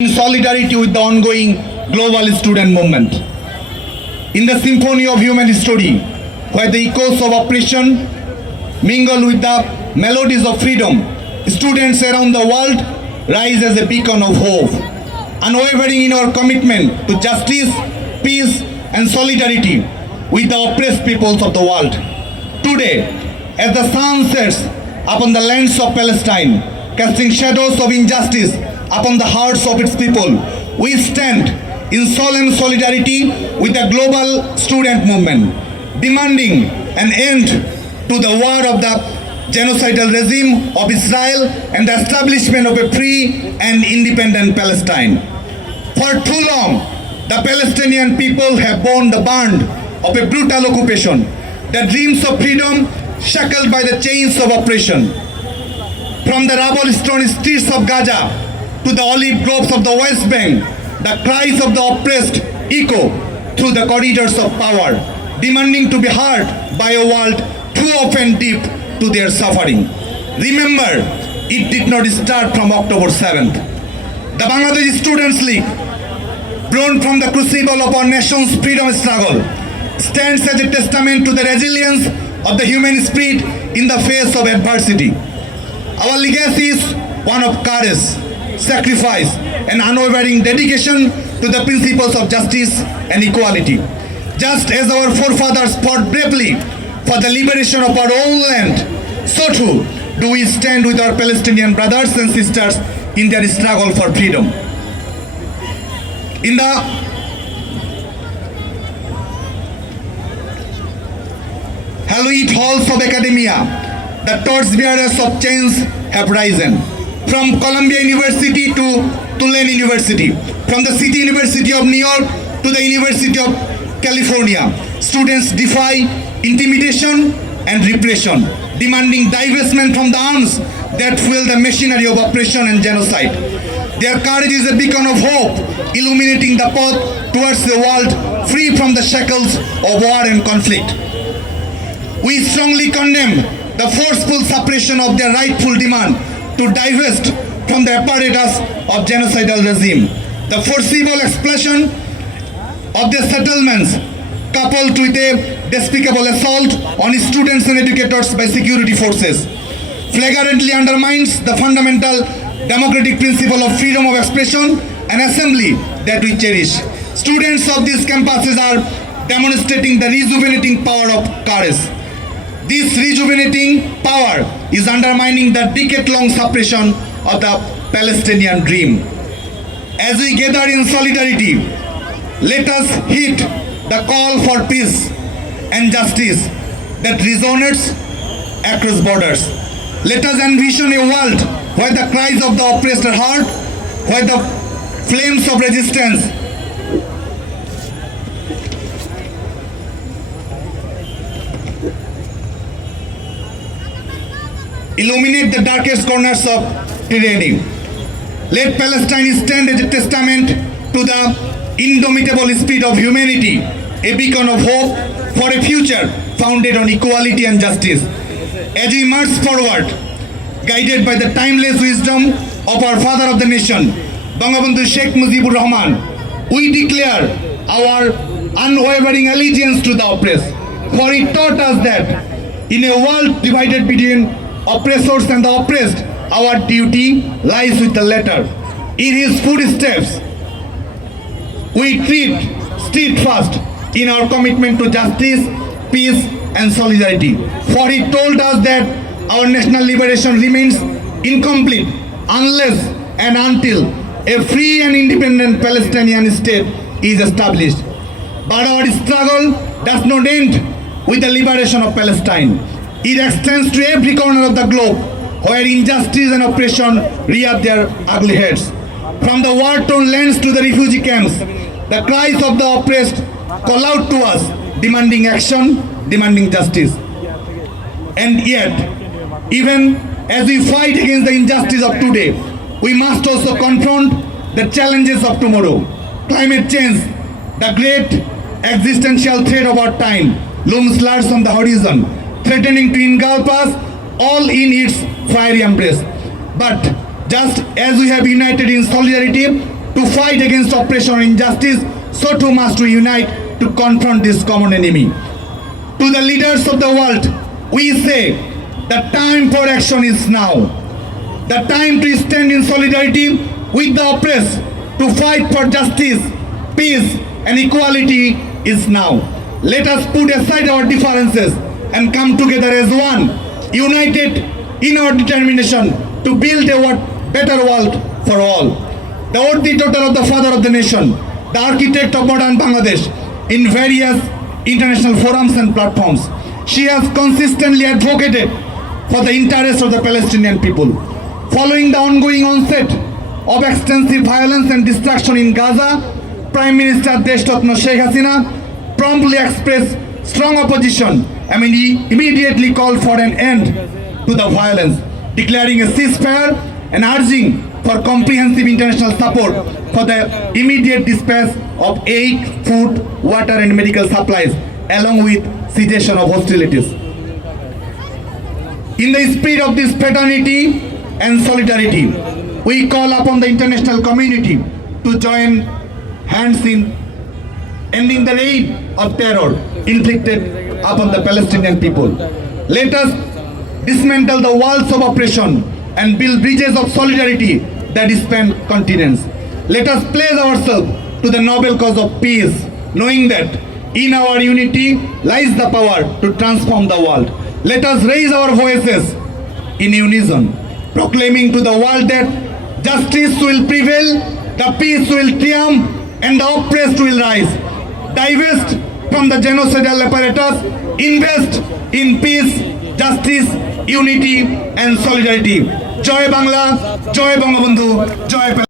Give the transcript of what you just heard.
in solidarity with the ongoing global student movement. In the symphony of human history, where the echoes of oppression mingle with the melodies of freedom, students around the world rise as a beacon of hope, unwavering in our commitment to justice, peace, and solidarity with the oppressed peoples of the world. Today, as the sun sets upon the lands of Palestine, casting shadows of injustice upon the hearts of its people, we stand in solemn solidarity with the global student movement, demanding an end to the war of the genocidal regime of Israel and the establishment of a free and independent Palestine. For too long, the Palestinian people have borne the brunt of a brutal occupation, the dreams of freedom shackled by the chains of oppression. From the rubble-strewn streets of Gaza to the olive groves of the West Bank, the cries of the oppressed echo through the corridors of power, demanding to be heard by a world too often deep to their suffering. Remember, it did not start from October 7th. The Bangladesh Students' League, born from the crucible of our nation's freedom struggle, stands as a testament to the resilience of the human spirit in the face of adversity. Our legacy is one of courage, sacrifice, and unwavering dedication to the principles of justice and equality. Just as our forefathers fought bravely for the liberation of our own land, so too do we stand with our Palestinian brothers and sisters in their struggle for freedom. In the hallowed halls of academia, the torchbearers of change have risen. From Columbia University to Tulane University, from the City University of New York to the University of California, students defy intimidation and repression, demanding divestment from the arms that fuel the machinery of oppression and genocide. Their courage is a beacon of hope, illuminating the path towards a world free from the shackles of war and conflict. We strongly condemn the forceful suppression of their rightful demand to divest from the apparatus of genocidal regime. The forcible expulsion of their settlements, coupled with a despicable assault on students and educators by security forces, flagrantly undermines the fundamental democratic principle of freedom of expression and assembly that we cherish. Students of these campuses are demonstrating the rejuvenating power of courage. This rejuvenating power is undermining the decade-long suppression of the Palestinian dream. As we gather in solidarity, let us heed the call for peace and justice that resonates across borders. Let us envision a world where the cries of the oppressed are heard, where the flames of resistance illuminate the darkest corners of tyranny. Let Palestine stand as a testament to the indomitable spirit of humanity, a beacon of hope for a future founded on equality and justice. As we march forward, guided by the timeless wisdom of our father of the nation, Bangabandhu Sheikh Mujibur Rahman, we declare our unwavering allegiance to the oppressed. For he taught us that in a world divided between oppressors and the oppressed, our duty lies with the latter. In his footsteps, we tread steadfast in our commitment to justice, peace, and solidarity. For he told us that our national liberation remains incomplete unless and until a free and independent Palestinian state is established. But our struggle does not end with the liberation of Palestine. It extends to every corner of the globe where injustice and oppression rear their ugly heads. From the war-torn lands to the refugee camps, the cries of the oppressed call out to us, demanding action, demanding justice. And yet, even as we fight against the injustice of today, we must also confront the challenges of tomorrow. Climate change, the great existential threat of our time, looms large on the horizon, threatening to engulf us all in its fiery embrace. But just as we have united in solidarity to fight against oppression and injustice, so too must we unite to confront this common enemy. To the leaders of the world, we say the time for action is now. The time to stand in solidarity with the oppressed, to fight for justice, peace, and equality is now. Let us put aside our differences and come together as one, united in our determination to build a better world for all. The worthy daughter of the father of the nation, the architect of modern Bangladesh, in various international forums and platforms, she has consistently advocated for the interests of the Palestinian people. Following the ongoing onset of extensive violence and destruction in Gaza, Prime Minister Deshtotno Sheikh Hasina promptly expressed strong opposition and immediately called for an end to the violence, declaring a ceasefire and urging for comprehensive international support for the immediate dispatch of aid, food, water and medical supplies, along with cessation of hostilities. In the spirit of this fraternity and solidarity, we call upon the international community to join hands in ending the reign of terror inflicted upon the Palestinian people. Let us dismantle the walls of oppression and build bridges of solidarity that span continents. Let us pledge ourselves to the noble cause of peace, knowing that in our unity lies the power to transform the world. Let us raise our voices in unison, proclaiming to the world that justice will prevail, the peace will triumph, and the oppressed will rise. Divest from the genocidal apparatus, invest in peace, justice, unity, and solidarity. Joy Bangla, Joy Bangabandhu, Joy